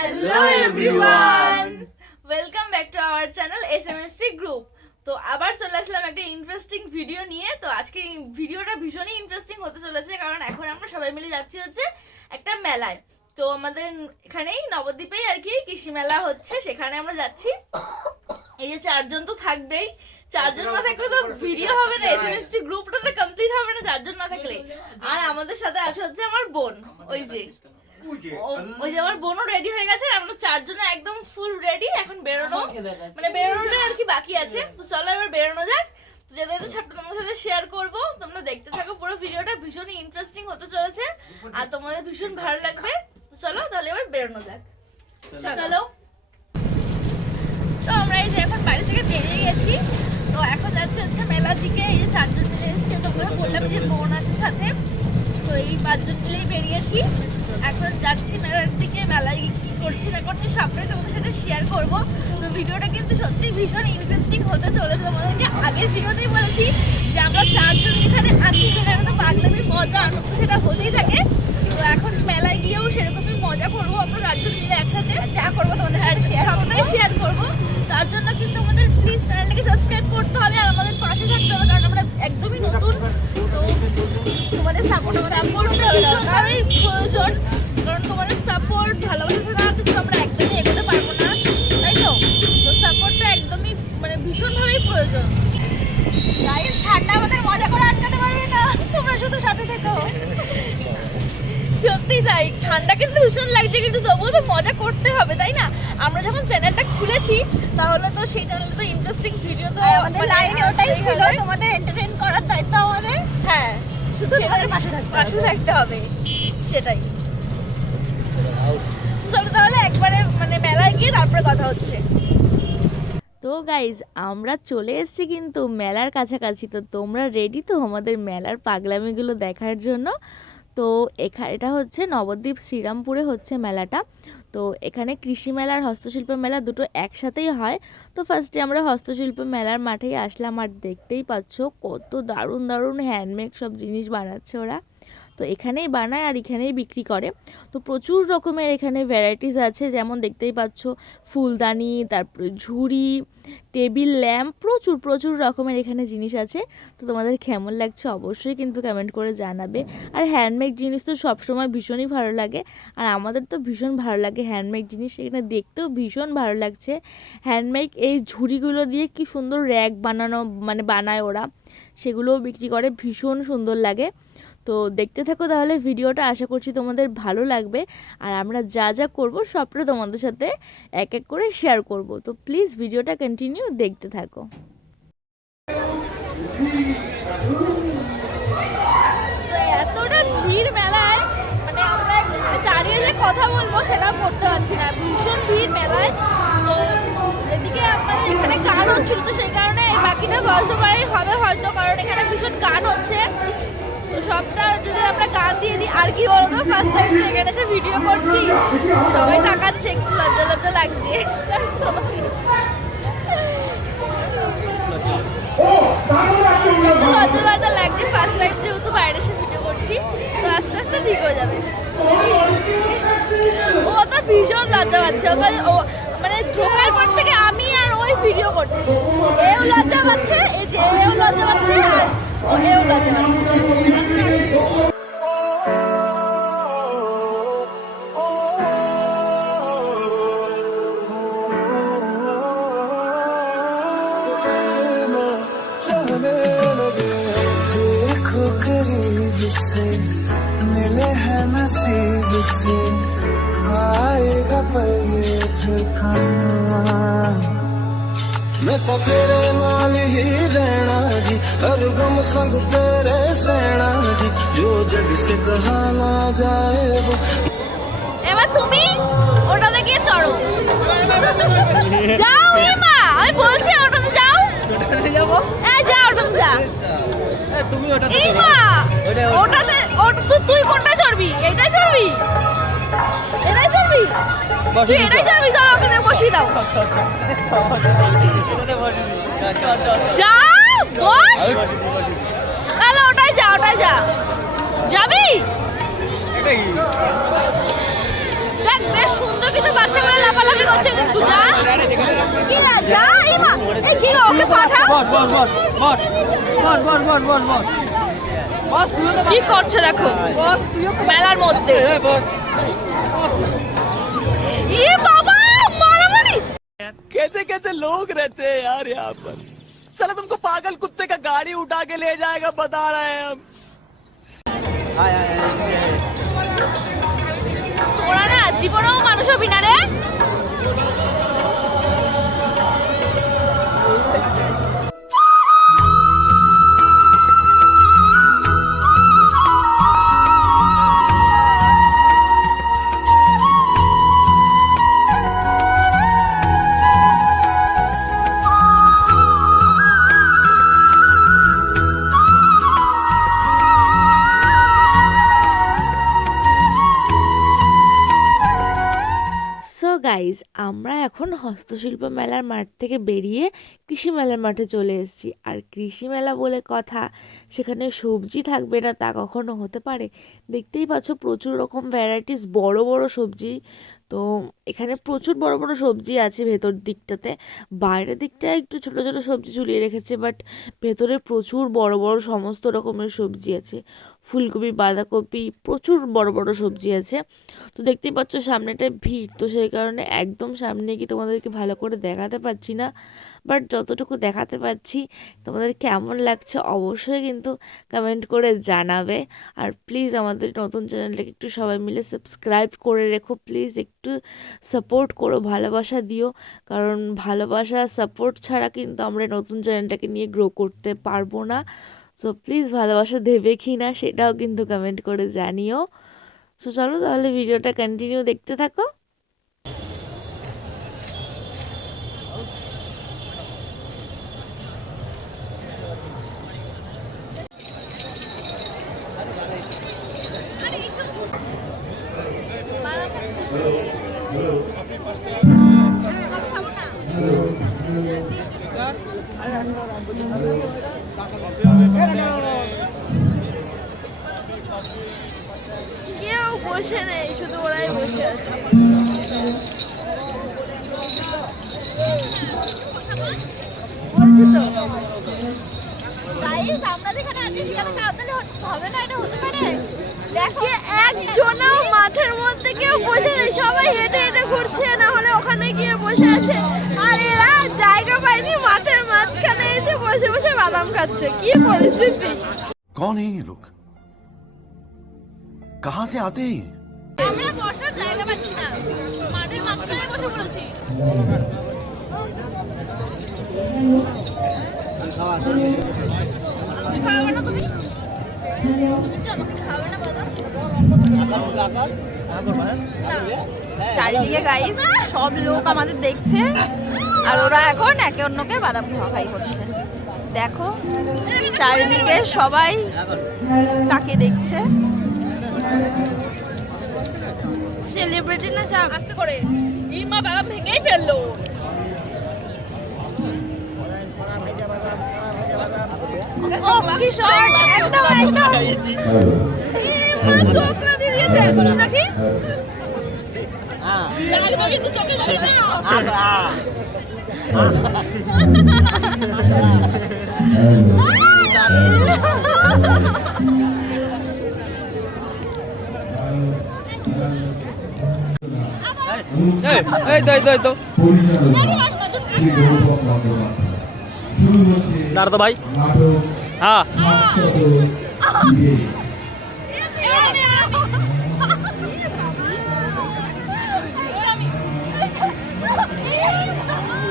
Hello everyone, welcome back to our channel SMST group. তো আবার চলে আসলাম একটা ইন্টারেস্টিং ভিডিও নিয়ে। তো আজকে এই ভিডিওটা ভীষণই ইন্টারেস্টিং হতে চলেছে, কারণ এখন আমরা সবাই মিলে যাচ্ছি হচ্ছে একটা মেলায়। তো আমাদের এখানেই নবদ্বীপেই আর কি কৃষি মেলা হচ্ছে, সেখানে আমরা যাচ্ছি। এই যে চারজন তো থাকবেই, চারজন না থাকলে তো ভিডিও হবে না, এসএমএসটি গ্রুপটা তো কমপ্লিট হবে না চারজন না থাকলে। আর আমাদের সাথে আছে হচ্ছে আমার বোন, ওই যে আমার বোনও রেডি হয়ে গেছে। আমরা চারজনে একদম ফুল রেডি, এখন বেরোনো মানে বেরোনোটাই আর কি বাকি আছে। তো চলো এবার বেরোনো যাক। তো যেটা ছোট্ট তোমাদের সাথে শেয়ার করবো, তোমরা দেখতে থাকো পুরো ভিডিওটা, ভীষণই ইন্টারেস্টিং হতে চলেছে আর তোমাদের ভীষণ ভালো লাগবে। তো চলো তাহলে এবার বেরোনো যাক, চলো। তো আমরা এই যে এখন বাড়ি থেকে বেরিয়ে গেছি, তো এখন যাচ্ছে হচ্ছে মেলার দিকে। এই যে চারজন মিলে এসেছে, তোমরা বললাম যে বোন আছে সাথে, তো এই পাঁচজন মিলেই বেরিয়েছি। এখন যাচ্ছি মেলার দিকে। মেলায় কি করছি না করছি সবটাই তোমাদের সাথে শেয়ার করব। তো ভিডিওটা কিন্তু সত্যি ভীষণ ইন্টারেস্টিং হতে চলেছে। তোমাদেরকে আগের ভিডিওতেই বলেছি যে আমরা চারজন যেখানে আছি সেখানে তো পাগলামির মজা আনন্দ সেটা হতেই থাকে। তো এখন মেলায় গিয়েও সেরকমই মজা করবো আমরা চারজন মিলে একসাথে, যা করবো তোমাদের সাথে সবটাই শেয়ার করবো। তার জন্য কিন্তু আমাদের প্লিজ চ্যানেলটাকে সাবস্ক্রাইব করতে হবে আর আমাদের পাশে থাকতে হবে, কারণ আমরা একদমই নতুন। তো তোমাদের সাপোর্টটা ভীষণভাবেই প্রয়োজন, কারণ তোমাদের সাপোর্ট ভালোবাসা ছাড়া কিন্তু আমরা একদমই এগোতে পারবো না, তাই তো? তো সাপোর্টটা একদমই মানে ভীষণভাবেই প্রয়োজন। গাইস, ঠান্ডা আমাদের মজা করে আটকাতে পারবে না, তোমরা শুধু সাথে থেকো। সত্যি তাই, ঠান্ডা কিন্তু ভীষণ লাগছে, কিন্তু তবুও তো মজা করতে হবে, তাই না? আমরা যখন চ্যানেলটা খুলেছি তাহলে তো সেই চ্যানেলে তো ইন্টারেস্টিং ভিডিও তো আমাদের লাইনে ওটাই ছিল, তোমাদের এন্টারটেইন করার দায়িত্ব আমাদের। হ্যাঁ, শুধু তোমাদের পাশে থাকতে হবে, সেটাই। চলো তাহলে একবারে মানে মেলায় গিয়ে তারপরে কথা হচ্ছে। তো গাইজ, আমরা চলে এসেছি কিন্তু মেলার কাছাকাছি। তো তোমরা রেডি তো আমাদের মেলার পাগলামিগুলো দেখার জন্য? তো এটা হচ্ছে নবদ্বীপ শ্রীরামপুরে হচ্ছে মেলাটা। তো এখানে কৃষি মেলা আর হস্তশিল্প মেলা দুটো একসাথেই হয়। তো ফার্স্টে আমরা হস্তশিল্প মেলার মাঠেই আসলাম, আর দেখতেই পাচ্ছ কত দারুণ দারুণ হ্যান্ডমেড সব জিনিস বানাচ্ছে ওরা। তো এখানেই বানায় আর এখানেই বিক্রি করে। তো প্রচুর রকমের এখানে ভ্যারাইটিস আছে, যেমন দেখতেই পাচ্ছ ফুলদানি, তারপরে ঝুড়ি, টেবিল ল্যাম্প, প্রচুর প্রচুর রকমের এখানে জিনিস আছে। তো তোমাদের কেমন লাগছে অবশ্যই কিন্তু কমেন্ট করে জানাবে। আর হ্যান্ডমেড জিনিস তো সবসময় ভীষণই ভালো লাগে, আর আমাদের তো ভীষণ ভালো লাগে হ্যান্ডমেড জিনিস। এখানে দেখতেও ভীষণ ভালো লাগছে। হ্যান্ডমেড এই ঝুড়িগুলো দিয়ে কি সুন্দর র্যাক বানায় ওরা, সেগুলোও বিক্রি করে, ভীষণ সুন্দর লাগে। তো দেখতে থাকো তাহলে ভিডিওটা, আশা করছি তোমাদের ভালো লাগবে। আর আমরা যা যা করবো সবটা তোমাদের সাথে এক এক করে শেয়ার করব। তো প্লিজ ভিডিওটা কন্টিনিউ দেখতে থাকো। এতটা ভিড় মেলায়, মানে আমরা দাঁড়িয়ে যে কথা বলবো সেটাও করতে পারছি না, ভীষণ ভিড় মেলায়। তো এদিকে আমাদের এখানে গান হচ্ছিল, তো সেই কারণে এই বাকিটা ভয়েস ওভারই হবে হয়তো, কারণ এখানে ভীষণ গান হচ্ছে। তো সবটা যদি আমরা গান দিয়ে দিই, আর কি বলতো, ফার্স্ট টাইম এখানে এসে ভিডিও করছি, সবাই তাকাচ্ছে, একটু লজ্জা লজ্জা লাগছে। একটু লজ্জা লজ্জা লাগছে, ফার্স্ট টাইম যেহেতু বাইরে এসে ভিডিও করছি। তো আস্তে আস্তে ঠিক হয়ে যাবে। ও তো ভীষণ লজ্জা পাচ্ছে, ও মানে ঢোকার পর থেকে আমি আর ওই ভিডিও করছি, এও লজ্জা পাচ্ছে, এই যে এও লজ্জা পাচ্ছে আর এও লজ্জা পাচ্ছে। देखो करीब से मिले हैं नसीब से, आएगा पल ये फिर मैं तो तेरे नाल ही रहना जी, हर गम संग तेरे सहना जी, जो जग से कहा ना जाए वो। এবার তুমি ওটাতে গিয়ে চড়ো, যাও। মা আমি বলছি ওটাতে যাও, হ্যাঁ যাও, ওটাতে যা। তুমি ওটাতে তুই কোনটা চড়বি? এইটাই চড়বি? এটাই চড়বি? তুই এটাই চড়বি? চলো ওখানে বসিয়ে দাও, যাও বস। তাহলে ওটাই যা, ওটাই যা। যাবি? দেখ বেশ সুন্দর কিন্তু বাচ্চা করে লাফালাফি করছে কিন্তু যা কি না যা ইমা এই কি ওকে পাঠা বস কি করছে দেখো মেলার মধ্যে ये बाबा मारामारी कैसे कैसे लोग रहते हैं यार यहाँ पर साला तुमको पागल कुत्ते का गाड़ी उठा के ले जाएगा बता रहे हैं हम তোরা না জীবনেও মানুষ হবি না রে সো গাইজ আমরা এখন হস্তশিল্প মেলার মাঠ থেকে বেরিয়ে কৃষি মেলার মাঠে চলে এসেছি। আর কৃষি মেলা বলে কথা, সেখানে সবজি থাকবে না তা কখনো হতে পারে? দেখতেই পাচ্ছ প্রচুর রকম ভ্যারাইটিস বড় বড় সবজি। তো এখানে প্রচুর বড় বড় সবজি আছে ভেতর দিকটাতে, বাইরের দিকটায় একটু ছোট ছোট সবজি ঝুলিয়ে রেখেছে, বাট ভেতরে প্রচুর বড় বড় সমস্ত রকমের সবজি আছে। ফুলকপি, বাঁধাকপি, প্রচুর বড় বড় সবজি আছে। তো দেখতেই পাচ্ছ সামনেটায় ভিড়, তো সেই কারণে একদম সামনে কি তোমাদেরকে ভালো করে দেখাতে পারছি না, বাট যতটুকু দেখাতে পাচ্ছি তোমাদের কেমন লাগছে অবশ্যই কিন্তু কমেন্ট করে জানাবে। আর প্লিজ আমাদের নতুন চ্যানেলটাকে একটু সবাই মিলে সাবস্ক্রাইব করে রেখো, প্লিজ একটু সাপোর্ট করো, ভালোবাসা দিও, কারণ ভালোবাসা সাপোর্ট ছাড়া কিন্তু আমরা নতুন চ্যানেলটাকে নিয়ে গ্রো করতে পারবো না। সো প্লিজ ভালোবাসা দেবে কি না সেটাও কিন্তু কমেন্ট করে জানিও। সো চলো তাহলে ভিডিওটা কন্টিনিউ দেখতে থাকো। কেউ বসে নেই, শুধু ওরাই বসে আছে। বলছি তো গাইস, আমরা যেখানে আছি সেখানে তাড়াতাড়ি হবে না, এটা হতে পারে? দেখো একজনও মাঠের মধ্যে কেউ বসে নেই, সবাই হেঁটে হেঁটে ঘুরছে, না হলে ওখানে গিয়ে বসে আছে। আর এরা জায়গা পায়নি, মাঠের মাঝখানে এসে বসে বসে বাদাম খাচ্ছে। কি পরিস্থিতি! कौन है ये लोग कहाँ से आते हैं আমরা বসার জায়গা পাচ্ছি না, মাঠের মাঝখানে বসে পড়েছি। তুমি খাবে না? তুমি চলো, খাবে না বাবা? চারিদিকে গাইস সব লোক আমাদের দেখছে, আর ওরা এখন একে অন্যকে বাদাম খাওয়াই করছে। দেখো চারিদিকে সবাই তাকে দেখছে। সেলিব্রিটি না যা, আস্তে করে ইমা বাদাম ভেঙেই ফেললো। কি শট! একদম একদম ইমা চোখ না দিয়ে দিয়েছে নাকি? লাগবে কিন্তু চোখে লাগবে না। দাঁড়া তো ভাই। হ্যাঁ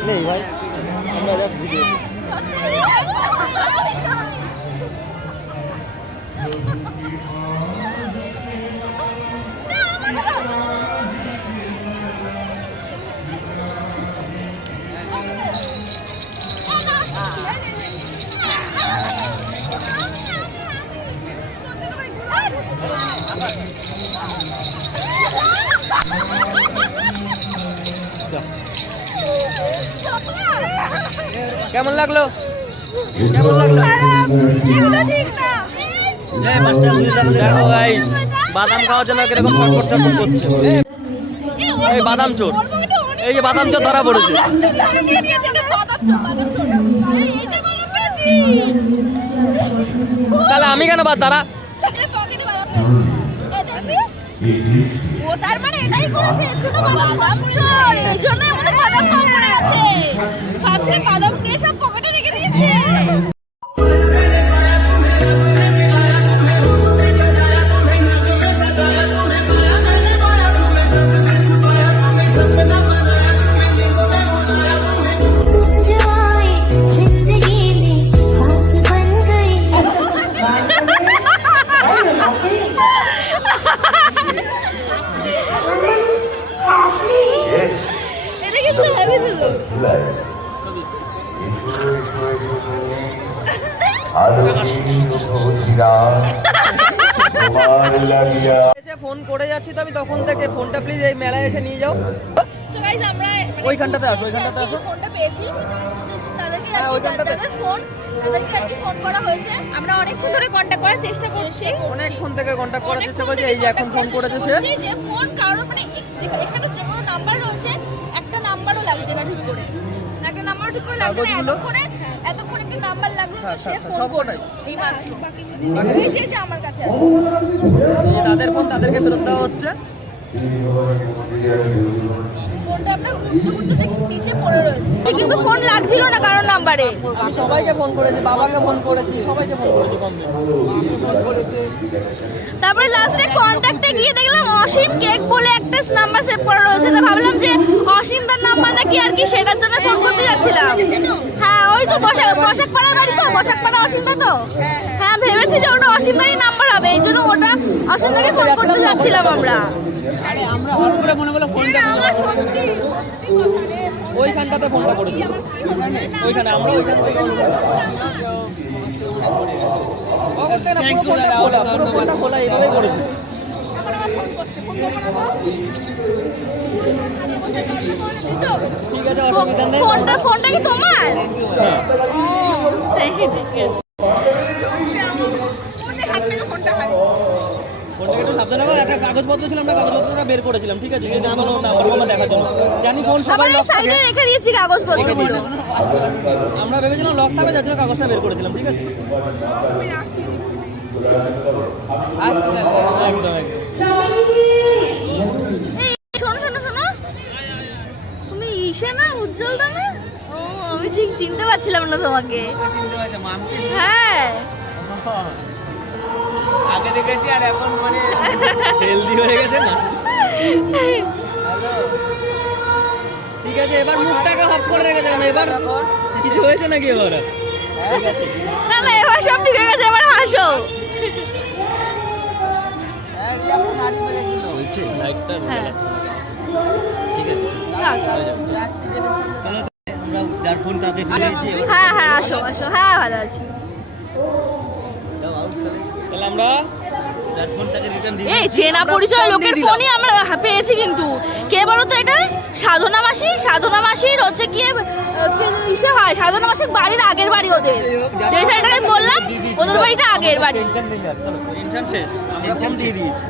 নেই ভাই, আমরা ভিডিও কেমন লাগলো? কেমন লাগলো? দেখো ভাই বাদাম খাওয়ার জন্য কিরকম ছটফট ছটফট করছে। এই বাদাম চোর, এই যে বাদাম চোর ধরা পড়েছে। তাহলে আমি কেন বাদ দাঁড়া? ও তার মানে এটাই করেছে, এর জন্য বাদাম চোর, এই জন্য আমাদের বাদাম কম পড়ে আছে। ফার্স্টে বাদাম নিয়ে সব পকেটে রেখে দিয়েছে। जो आए जिंदगी में बात बन गई এটা কিন্তু হেভি দিল। ফোন করে যাচ্ছি তো আমি তখন থেকে, ফোনটা প্লিজ এই মেলায় এসে নিয়ে যাও। So guys, আমরা ওইখানটাতে আসো, ওইখানটাতে আসো। ফোনটা পেয়েছি তাদেরকে, হ্যাঁ, ওইখানটাতে। যাদের ফোন তাদেরকে আজকে ফোন করা হয়েছে। আমরা অনেকক্ষণ ধরে কন্টাক্ট করার চেষ্টা করছি, অনেকক্ষণ থেকে কন্ট্যাক্ট করার চেষ্টা করছি, এই যে এখন ফোন করেছে সে। যে ফোন কারোর মানে এখানে যে কোনো নাম্বার রয়েছে, একটা নাম্বারও লাগছে না ঠিক করে, একটা নাম্বার ঠিক করে লাগছে না। কাগজগুলো? এতক্ষণ একটা নাম্বার লাগলো, হ্যাঁ, সে হ্যাঁ, ফোন সবকটাই। এই মাত্র এই যে আমার কাছে আছে। এই যে তাদের ফোন তাদেরকে ফেরত দেওয়া হচ্ছে। ফোনটা আমরা ঘুরতে ঘুরতে দেখি নিচে পড়ে রয়েছে, কিন্তু ফোন লাগছিল না কারোর নাম্বারে। আমি সবাইকে ফোন করেছি, বাবাকে ফোন করেছি, সবাইকে ফোন করেছি, কম বেশি ফোন করেছে। তারপরে লাস্টে কন্ট্যাক্টে গিয়ে দেখলাম অসীম কেক বলে একটা নাম্বার সেভ করা রয়েছে। তো ভাবলাম যে অসীম তার নাম্বার নাকি আর কি, সেটার জন্য ফোন করতে যাচ্ছিলাম। হ্যাঁ, ওই তো বসাক পাড়ার বাড়ি, তো বসাক পাড়া অসীমদা তো। হ্যাঁ, ভেবেছি যে ওটা অসীমদারই নাম্বার হবে, এই জন্য ওটা অসীমদাকে ফোন করতে যাচ্ছিলাম আমরা। আরে আমরা হল করে মনে বলে ফোনটা ওইখানটাতে ফোনটা করেছি, ওইখানে আমরা ওইখান থেকে ফোনটা খোলা এইভাবেই করেছি। ঠিক আছে, অসুবিধা নেই। ফোনটা কি তোমার? হ্যাঁ। ফোনটাকে একটু সাবধানে রাখো, একটা কাগজপত্র ছিল, আমরা কাগজপত্রটা বের করেছিলাম, ঠিক আছে, যে না কোনো নাম্বার ফাম্বার দেখার জন্য। জানি ফোন সবার আমার লক থাকে, সাইডে রেখে দিয়েছি কাগজপত্র। আমরা ভেবেছিলাম লক থাকবে, যার জন্য কাগজটা বের করেছিলাম, ঠিক আছে। একদম একদম। এই শোনো শোনো শোনো, তুমি ইসে না, উজ্জ্বল দা না? ও, আমি ঠিক চিনতে পারছিলাম না তোমাকে। হ্যাঁ, আগে দেখেছি আর এখন মানে হেলদি হয়ে গেছে না। ঠিক আছে, এবার মুখটাকে হপ করে রেখেছে কেন? এবার কিছু হয়েছে নাকি এবার? না না, এবার সব ঠিক হয়ে গেছে, এবার হাসো। চলছে লাইটটা হ্যাঁ। ঠিক আছে, থাক। চলো আমরা যার ফোন তাদের পেয়েছি। হ্যাঁ হ্যাঁ, আসো আসো। হ্যাঁ, ভালো আছি। তাহলে আমরা যার ফোন তাকে রিটার্ন দিয়ে এই চেনা পরিচয় লোকের ফোনই আমরা পেয়েছি, কিন্তু কে বলো তো এটা? সাধনা মাসি। সাধনা মাসির হচ্ছে গিয়ে ইসে হয়, সাধনা মাসির বাড়ির আগের বাড়ি ওদের, যে ছেলেটাকে আমি বললাম ওদের বাড়িটা আগের বাড়ি। টেনশন নেই আর, চলো টেনশন শেষ, আমরা ফোন দিয়ে দিয়েছি।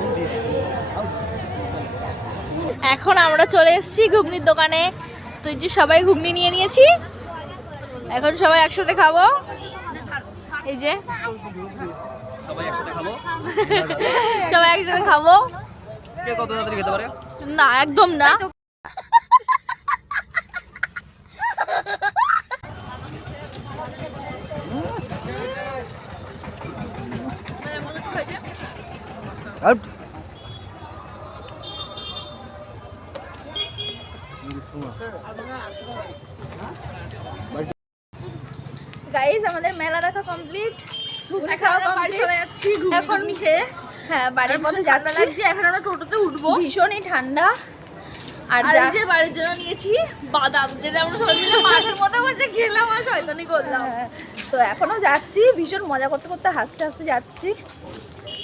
এখন আমরা চলে এসেছি ঘুগনির দোকানে। তো এই যে সবাই ঘুগনি নিয়ে নিয়েছি, এখন সবাই একসাথে খাবো। এই যে সবাই একসাথে খাবো। সবাই একসাথে খাবো। কে কত তাড়াতাড়ি খেতে পারে? না, একদম না। আউট। গাইস, আমাদের মেলা দেখা কমপ্লিট, ঘুগনি খাওয়া বাড়ি চলে যাচ্ছি এখন খেয়ে। হ্যাঁ, বাড়ির পথে যাচ্ছি। এখন আমরা টোটোতে উঠবো, ভীষণই ঠান্ডা। আর যে বাড়ির জন্য নিয়েছি বাদাম, যেটা আমরা সবাই মিলে মাঠের মধ্যে বসে খেলাম আর শয়তানি করলাম। তো এখনো যাচ্ছি, ভীষণ মজা করতে করতে হাসতে হাসতে যাচ্ছি।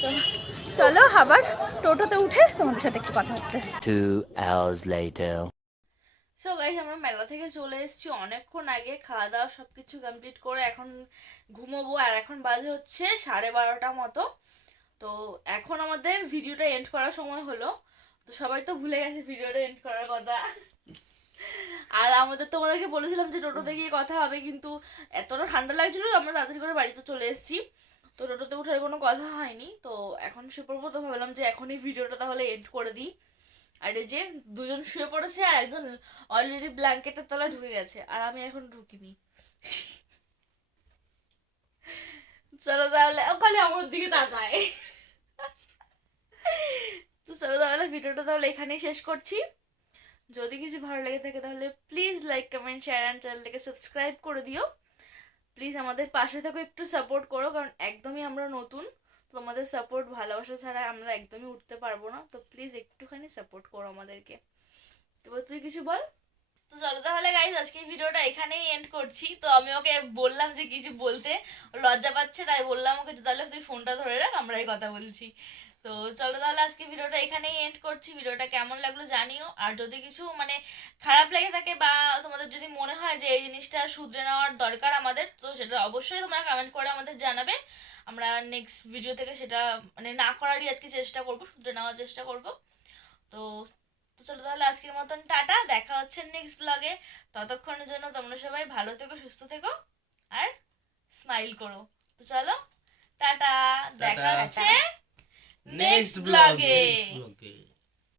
তো চলো আবার টোটোতে উঠে তোমাদের সাথে একটু কথা হচ্ছে। 2 hours later. সো গাইস, আমরা মেলা থেকে চলে এসেছি অনেকক্ষণ আগে, খাওয়া দাওয়া সব কিছু কমপ্লিট করে এখন ঘুমোবো। আর এখন বাজে হচ্ছে 12:30 মতো। তো এখন আমাদের ভিডিওটা এন্ড করার সময় হলো। তো সবাই তো ভুলে গেছে ভিডিওটা এন্ড করার কথা। আর তোমাদেরকে বলেছিলাম যে টোটোতে গিয়ে কথা হবে, কিন্তু এতটা ঠান্ডা লাগছিল আমরা তাড়াতাড়ি করে বাড়িতে চলে এসেছি। তো টোটোতে উঠার কোনো কথা হয়নি। তো এখন শুয়ে পড়বো, তো ভাবলাম যে এখনই ভিডিওটা তাহলে এন্ড করে দিই। আর এই যে দুজন শুয়ে পড়েছে আর একজন অলরেডি ব্ল্যাঙ্কেটের তলায় ঢুকে গেছে, আর আমি এখন ঢুকিনি। চলো তাহলে, খালি আমার দিকে তাকায়। তো চলো তাহলে ভিডিওটা তাহলে এখানেই শেষ করছি। যদি কিছু ভালো লেগে থাকে তাহলে please like, comment, share and চ্যানেলটাকে সাবস্ক্রাইব করে দিও। প্লিজ আমাদের পাশে থাকো, একটু সাপোর্ট করো, কারণ একদমই আমরা নতুন। তোমাদের সাপোর্ট, ভালোবাসা ছাড়া আমরা একদমই উঠতে পারবো না। তো প্লিজ একটুখানি সাপোর্ট করো আমাদেরকে। তো তুই কিছু বল। তো চলো তাহলে গাইজ, আজকে ভিডিওটা এখানেই এন্ড করছি। তো আমি ওকে বললাম যে কিছু বলতে, ও লজ্জা পাচ্ছে, তাই বললাম ওকে যে তাহলে তুই ফোনটা ধরে রাখ, আমরাই কথা বলছি। তো চলো তাহলে আজকে ভিডিওটা এখানেই এন্ড করছি। ভিডিওটা কেমন লাগলো জানিও। আর যদি কিছু মানে খারাপ লেগে থাকে বা তোমাদের যদি মনে হয় যে এই জিনিসটা শুধরে নেওয়ার দরকার আমাদের, তো সেটা অবশ্যই তোমরা কমেন্ট করে আমাদের জানাবে। আমরা নেক্সট ভিডিও থেকে সেটা মানে না করারই আর কি চেষ্টা করবো, শুধরে নেওয়ার চেষ্টা করবো। তো চলো তাহলে আজকের মতন টাটা, দেখা হচ্ছে নেক্সট ব্লগে। ততক্ষণের জন্য তোমরা সবাই ভালো থেকো, সুস্থ থেকো আর স্মাইল করো। তো চলো টাটা, দেখা হচ্ছে নেক্সট ব্লগে।